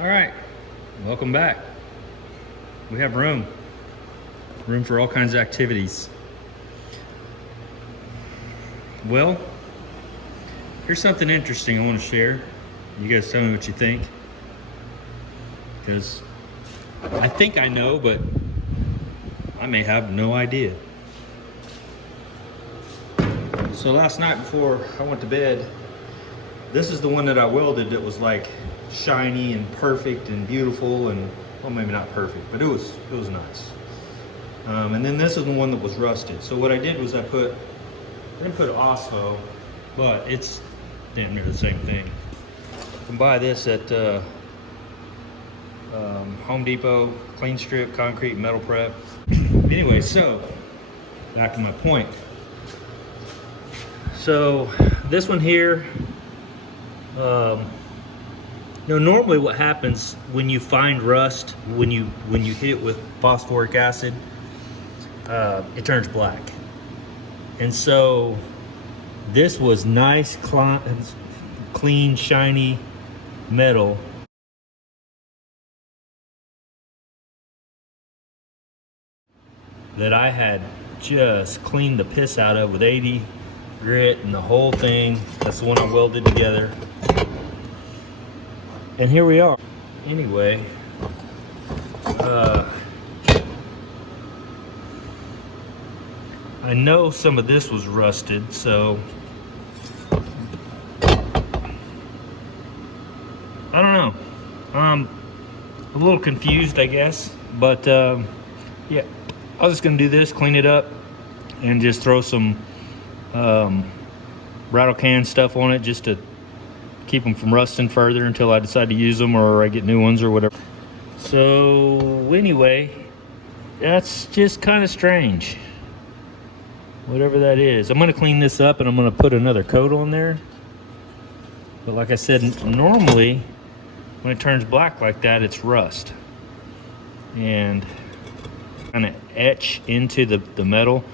All right, welcome back. We have room for all kinds of activities. Well, here's something interesting I want to share. You guys tell me what you think, because I think I know, but I may have no idea. So last night before I went to bed, this is the one that I welded that was like shiny and perfect and beautiful, and well, maybe not perfect, but it was nice. And then this is the one that was rusted. So what I did was I didn't put OSPO, but it's damn near the same thing. You can buy this at Home Depot, clean strip, concrete, metal prep. Anyway, so back to my point. So this one here, normally what happens when you find rust, when you hit it with phosphoric acid, it turns black. And so this was nice, clean, shiny metal. That I had just cleaned the piss out of with 80 grit and the whole thing. That's the one I welded together. And here we are. Anyway, I know some of this was rusted, so I don't know. I'm a little confused, I guess, but yeah, I was just gonna do this, clean it up, and just throw some rattle can stuff on it just to keep them from rusting further until I decide to use them or I get new ones or whatever. So anyway, that's just kind of strange. Whatever that is. I'm gonna clean this up and I'm gonna put another coat on there. But like I said, normally when it turns black like that, it's rust. And kind of etch into the metal.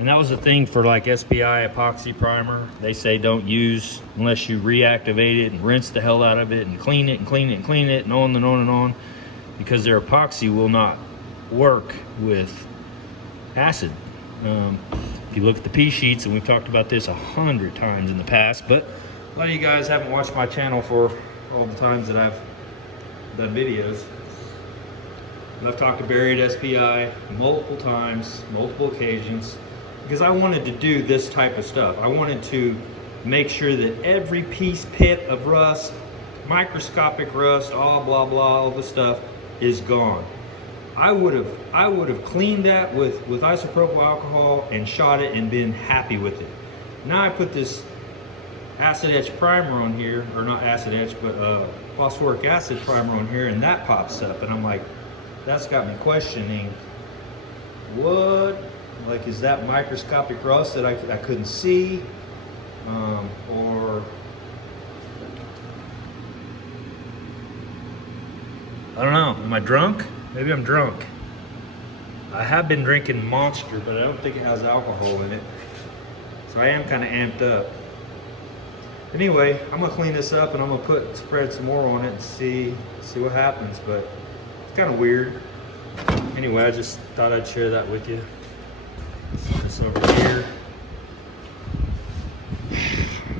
And that was the thing for like SPI epoxy primer. They say don't use unless you reactivate it and rinse the hell out of it and clean it and clean it and clean it and on and on and on, because their epoxy will not work with acid. If you look at the P sheets, and we've talked about this 100 times in the past, but a lot of you guys haven't watched my channel for all the times that I've done videos. And I've talked to Barry at SPI multiple times, multiple occasions, because I wanted to do this type of stuff. I wanted to make sure that every pit of rust, microscopic rust, all blah blah, all the stuff is gone. I would have cleaned that with isopropyl alcohol and shot it and been happy with it. Now I put this acid etch primer on here, or not acid etch, but phosphoric acid primer on here, and that pops up, and I'm like, that's got me questioning, what? Like, is that microscopic rust that I couldn't see? Or I don't know, am I drunk? Maybe I'm drunk. I have been drinking Monster, but I don't think it has alcohol in it. So I am kind of amped up. Anyway, I'm gonna clean this up and I'm gonna spread some more on it and see what happens, but it's kind of weird. Anyway, I just thought I'd share that with you. Set this over here.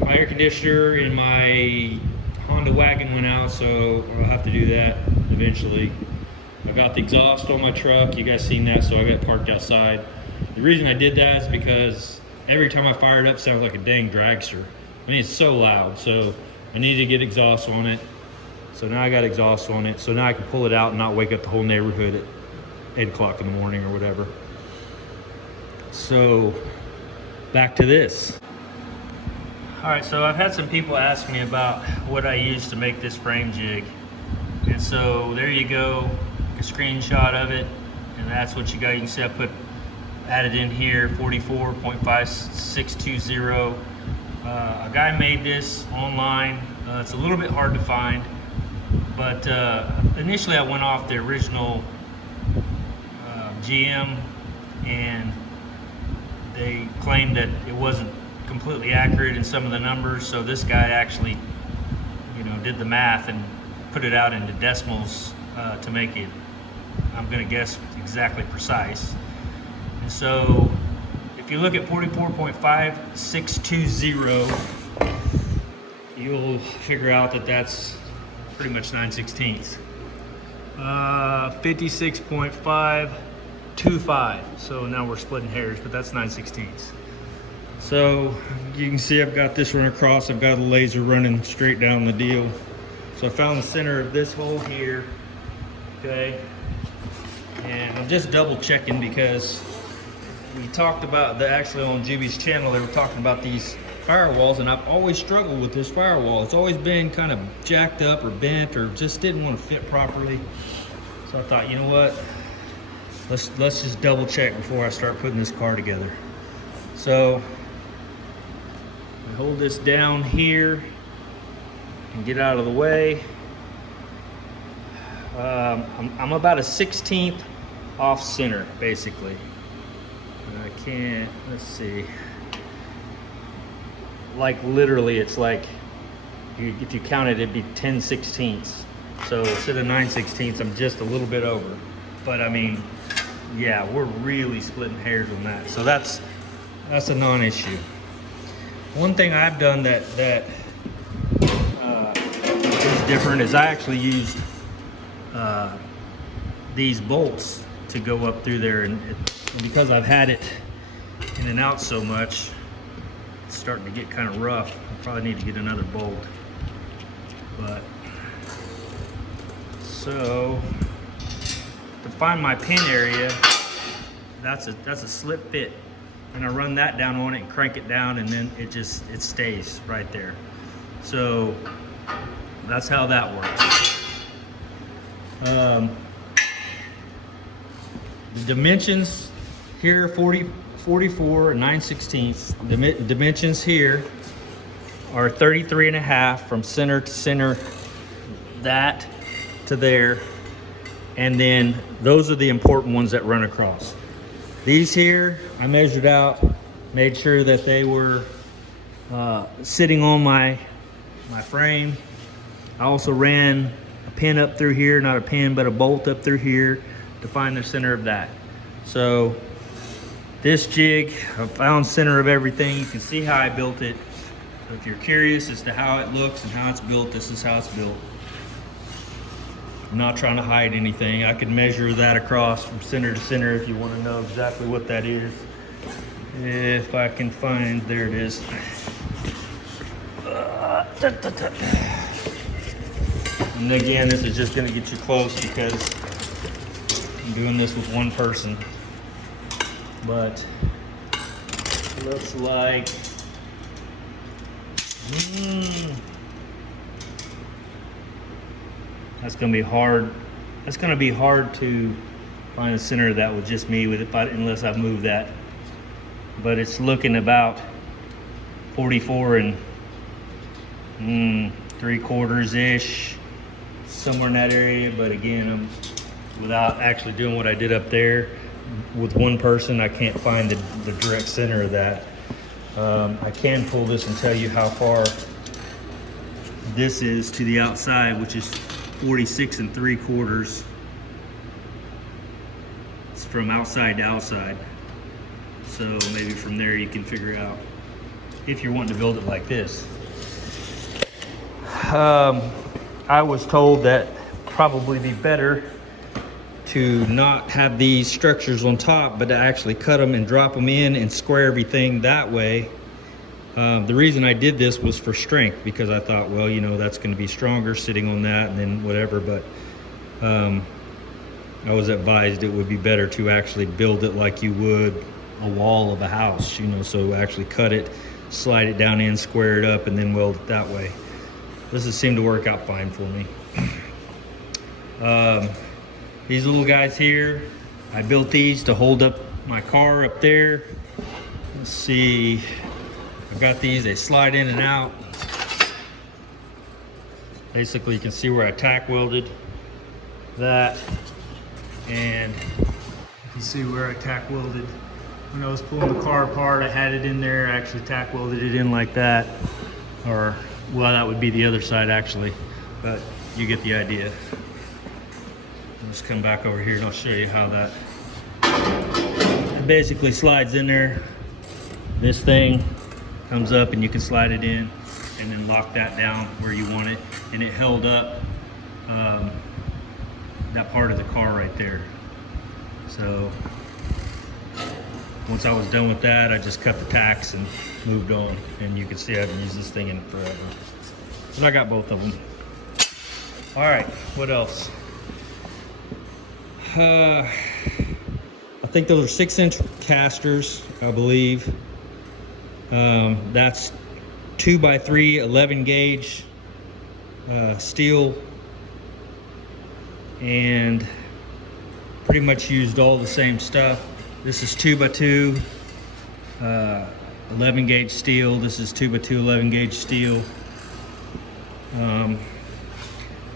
My air conditioner in my Honda wagon went out, so I'll have to do that eventually. I got the exhaust on my truck. You guys seen that, so I got parked outside. The reason I did that is because every time I fire it up, it sounds like a dang dragster. I mean, it's so loud, so I needed to get exhaust on it. So now I got exhaust on it, so now I can pull it out and not wake up the whole neighborhood at 8 o'clock in the morning or whatever. So back to this. All right, so I've had some people ask me about what I use to make this frame jig. And so there you go, a screenshot of it, and that's what you got. You can see I added in here 44.5620. A guy made this online. It's a little bit hard to find, but initially I went off the original GM, and they claimed that it wasn't completely accurate in some of the numbers. So this guy actually, did the math and put it out into decimals to make it, I'm gonna guess, exactly precise. And so if you look at 44.5620, you'll figure out that that's pretty much 9/16. 56.525. So now we're splitting hairs, but that's 9/16. So you can see I've got this run across. I've got a laser running straight down the deal. So I found the center of this hole here, okay? And I'm just double checking because we talked about actually on Juby's channel, they were talking about these firewalls, and I've always struggled with this firewall. It's always been kind of jacked up or bent or just didn't want to fit properly. So I thought, you know what? Let's just double check before I start putting this car together. So I hold this down here and get out of the way. I'm about a 1/16 off center, basically. I can't, let's see. Like literally, it's like, if you count it, it'd be 10/16. So instead of 9/16, I'm just a little bit over. But I mean, yeah, we're really splitting hairs on that. So that's a non-issue. One thing I've done that is different is I actually used these bolts to go up through there, and because I've had it in and out so much, it's starting to get kind of rough. I probably need to get another bolt. But so to find my pin area, that's a slip fit, and I run that down on it and crank it down, and then it stays right there. So that's how that works. The dimensions here, 44 and 9/16. Dimensions here are 33.5 from center to center, that to there, and then those are the important ones that run across. These here, I measured out, made sure that they were sitting on my frame. I also ran a pin up through here, not a pin, but a bolt up through here to find the center of that. So this jig, I found center of everything. You can see how I built it. So if you're curious as to how it looks and how it's built, this is how it's built. I'm not trying to hide anything. I could measure that across from center to center if you want to know exactly what that is. If I can find, there it is. And again, this is just going to get you close because I'm doing this with one person. But it looks like that's going to be hard. That's going to be hard to find the center of that with just me with it, unless I move that. But it's looking about 44 and 3/4 ish, somewhere in that area. But again, without actually doing what I did up there with one person, I can't find the direct center of that. I can pull this and tell you how far this is to the outside, which is 46 3/4. It's from outside to outside. So maybe from there you can figure out if you're wanting to build it like this. I was told that probably be better to not have these structures on top, but to actually cut them and drop them in and square everything that way. The reason I did this was for strength, because I thought, well, you know, that's going to be stronger sitting on that and then whatever. But I was advised it would be better to actually build it like you would a wall of a house, you know, so actually cut it, slide it down in, square it up, and then weld it that way. This has seemed to work out fine for me. These little guys here, I built these to hold up my car up there. Let's see, I've got these, they slide in and out. Basically, you can see where I tack welded that, and you can see where I tack welded. When I was pulling the car apart, I had it in there, I actually tack welded it in like that. Or, well, that would be the other side actually. But you get the idea. I'll just come back over here and I'll show you how that it basically slides in there. This thing comes up and you can slide it in and then lock that down where you want it, and it held up that part of the car right there. So once I was done with that, I just cut the tacks and moved on, and you can see I haven't used this thing in forever. But I got both of them. All right, what else? I think those are 6-inch casters, I believe. That's 2x3 11 gauge steel, and pretty much used all the same stuff. This is 2x2 11 gauge steel. This is 2x2 11 gauge steel.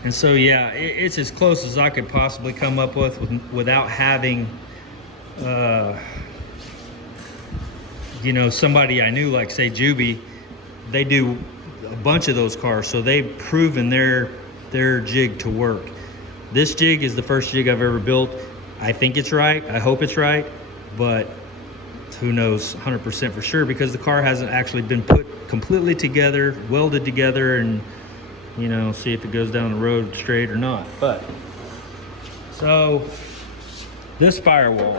And so yeah, it's as close as I could possibly come up with without having you know, somebody I knew, like say Juby. They do a bunch of those cars, so they've proven their jig to work. This jig is the first jig I've ever built. I think it's right, I hope it's right, but who knows 100% for sure, because the car hasn't actually been put completely together, welded together, and you know, see if it goes down the road straight or not. But so this firewall,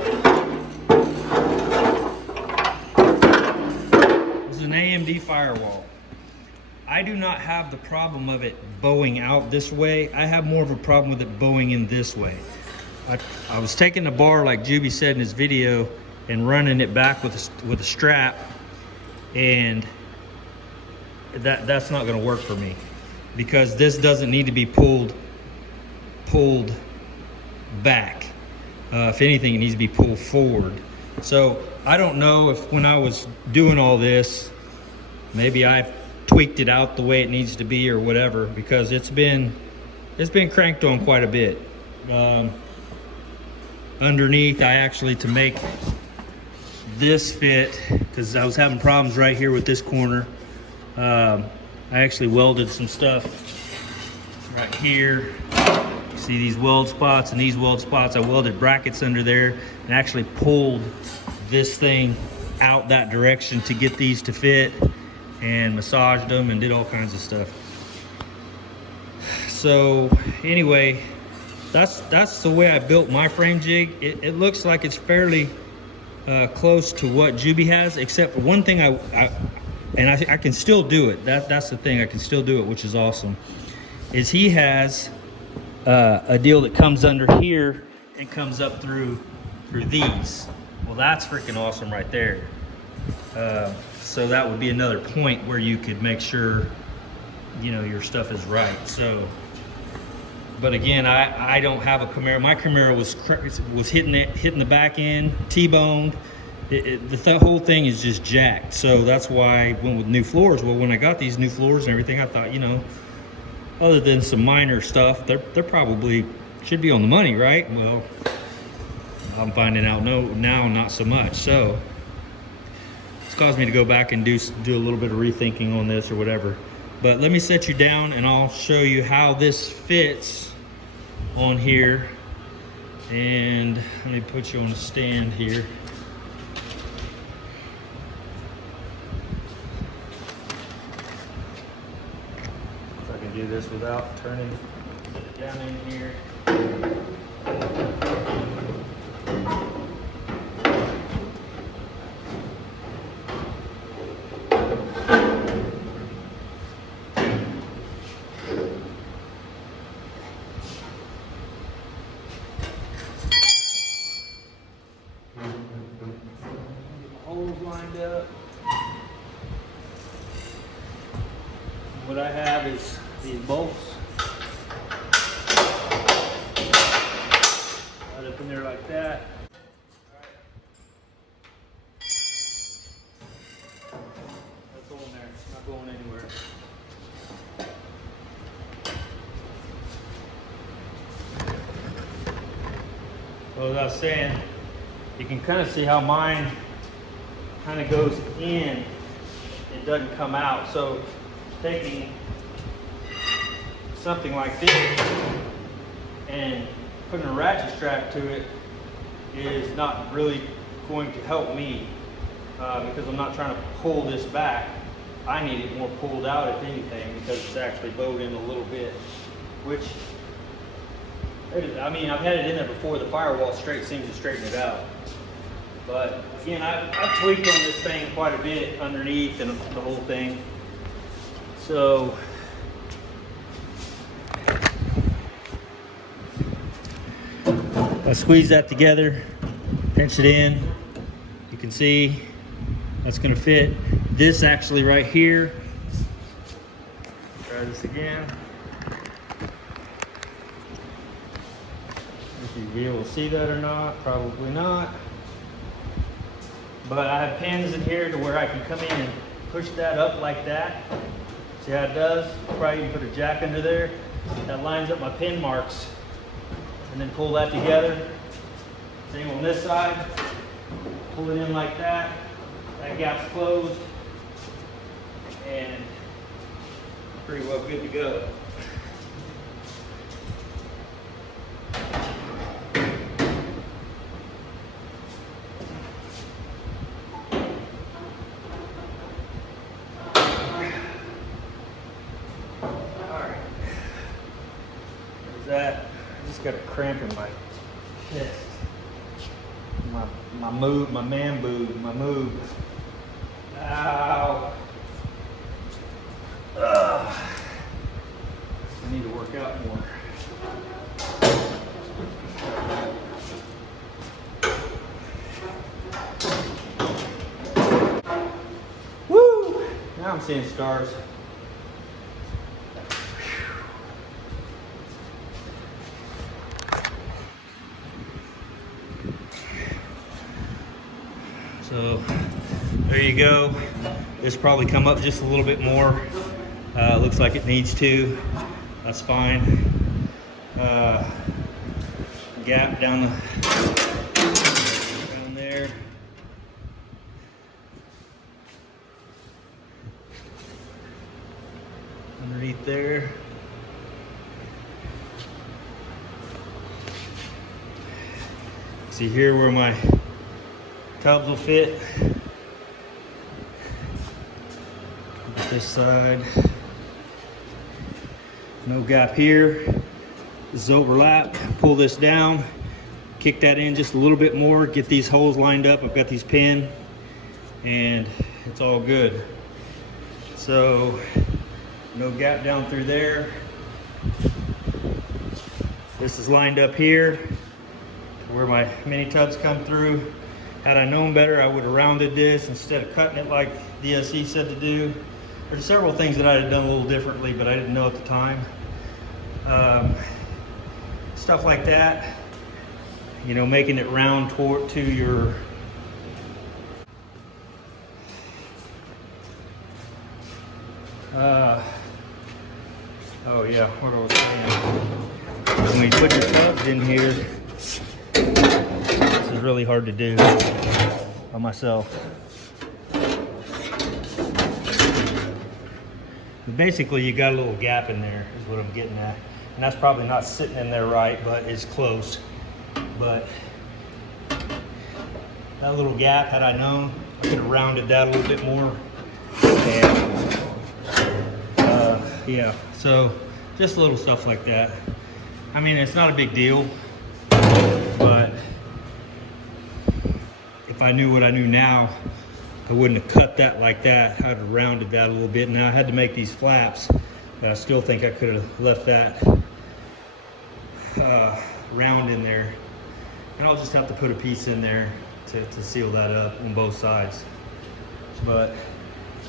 this is an AMD firewall. I do not have the problem of it bowing out this way. I have more of a problem with it bowing in this way. I was taking the bar, like Juby said in his video, and running it back with a strap, and that's not going to work for me, because this doesn't need to be pulled back. If anything, it needs to be pulled forward. So I don't know if when I was doing all this, maybe I tweaked it out the way it needs to be or whatever, because it's been cranked on quite a bit. Underneath, I actually, to make this fit, because I was having problems right here with this corner, I actually welded some stuff right here. You see these weld spots and these weld spots? I welded brackets under there and actually pulled this thing out that direction to get these to fit, and massaged them and did all kinds of stuff. So anyway, that's the way I built my frame jig. It looks like it's fairly close to what Juby has, except for one thing I can still do it. That's the thing, I can still do it, which is awesome. Is he has a deal that comes under here and comes up through these. Well, that's freaking awesome right there. So that would be another point where you could make sure, you know, your stuff is right. So, but again, I don't have a Camaro. My Camaro was hitting the back end, T-boned. The whole thing is just jacked. So that's why I went with new floors. Well, when I got these new floors and everything, I thought, you know, other than some minor stuff, they're probably should be on the money, right? Well, I'm finding out now not so much. So it's caused me to go back and do a little bit of rethinking on this or whatever. But let me set you down and I'll show you how this fits on here. And let me put you on a stand here. If I can do this without turning it down in here. Lined up. What I have is these bolts right up in there like that. That's going there. It's not going anywhere. So as I was saying, you can kind of see how mine kind of goes in, it doesn't come out. So taking something like this and putting a ratchet strap to it is not really going to help me because I'm not trying to pull this back. I need it more pulled out, if anything, because it's actually bowed in a little bit, which, I mean, I've had it in there before. The firewall seems to straighten it out. But again, I've tweaked on this thing quite a bit underneath and the whole thing. So I squeeze that together, pinch it in. You can see that's going to fit. This actually right here. Try this again. If you'll be able to see that or not, probably not. But I have pins in here to where I can come in and push that up like that. See how it does? Probably even put a jack under there. That lines up my pin marks. And then pull that together. Same on this side. Pull it in like that. That gap's closed. And pretty well good to go. That I just got a cramp in my chest. My man boob, my moob. Ow. Ugh. I need to work out more. Woo! Now I'm seeing stars. So there you go. This probably come up just a little bit more. Looks like it needs to. That's fine. Gap down there. Underneath there. See here where my tubs will fit. This side, no gap here. This is overlap. Pull this down, kick that in just a little bit more, get these holes lined up. I've got these pinned and it's all good. So no gap down through there. This is lined up here where my mini tubs come through. Had I known better, I would have rounded this instead of cutting it like DSE said to do. There's several things that I had done a little differently, but I didn't know at the time. Stuff like that, you know, making it round to your oh yeah, what was I saying? When you put your tubs in here, this is really hard to do by myself. But basically, you got a little gap in there, is what I'm getting at. And that's probably not sitting in there right, but it's close. But that little gap, had I known, I could have rounded that a little bit more. And yeah, so just little stuff like that. I mean, it's not a big deal, but if I knew what I knew now, I wouldn't have cut that like that. I'd have rounded that a little bit. Now I had to make these flaps, but I still think I could have left that round in there. And I'll just have to put a piece in there to seal that up on both sides. But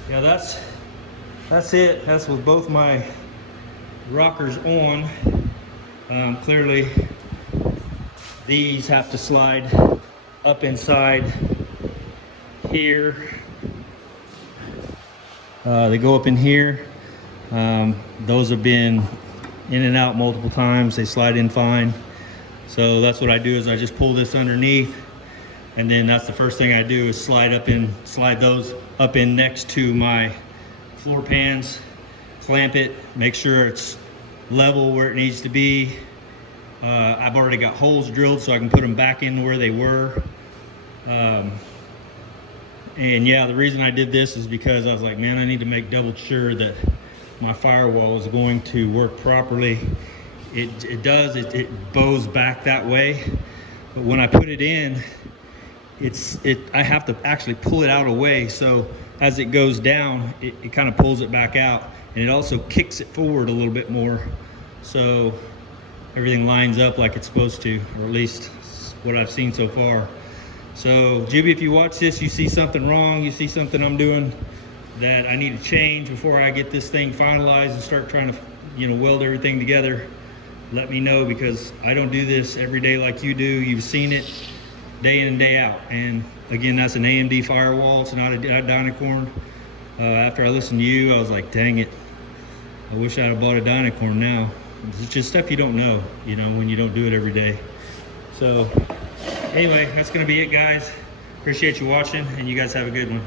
yeah, that's it. That's with both my rockers on. Clearly, these have to slide up inside here. They go up in here. Those have been in and out multiple times. They slide in fine. So that's what I do, is I just pull this underneath, and then that's the first thing I do is slide those up in next to my floor pans, clamp it, make sure it's level where it needs to be. I've already got holes drilled so I can put them back in where they were. And yeah, the reason I did this is because I was like, man, I need to make double sure that my firewall is going to work properly. It does, it bows back that way, but when I put it in, I have to actually pull it out away, so as it goes down, it kind of pulls it back out, and it also kicks it forward a little bit more, so everything lines up like it's supposed to, or at least what I've seen so far. So Juby, if you watch this, you see something wrong, you see something I'm doing that I need to change before I get this thing finalized and start trying to, you know, weld everything together, let me know, because I don't do this every day like you do. You've seen it day in and day out. And again, that's an AMD firewall, it's not a Dynacorn. After I listened to you, I was like, dang it, I wish I'd have bought a Dynacorn now. It's just stuff you don't know, you know, when you don't do it every day. So anyway, that's gonna be it, guys. Appreciate you watching, and you guys have a good one.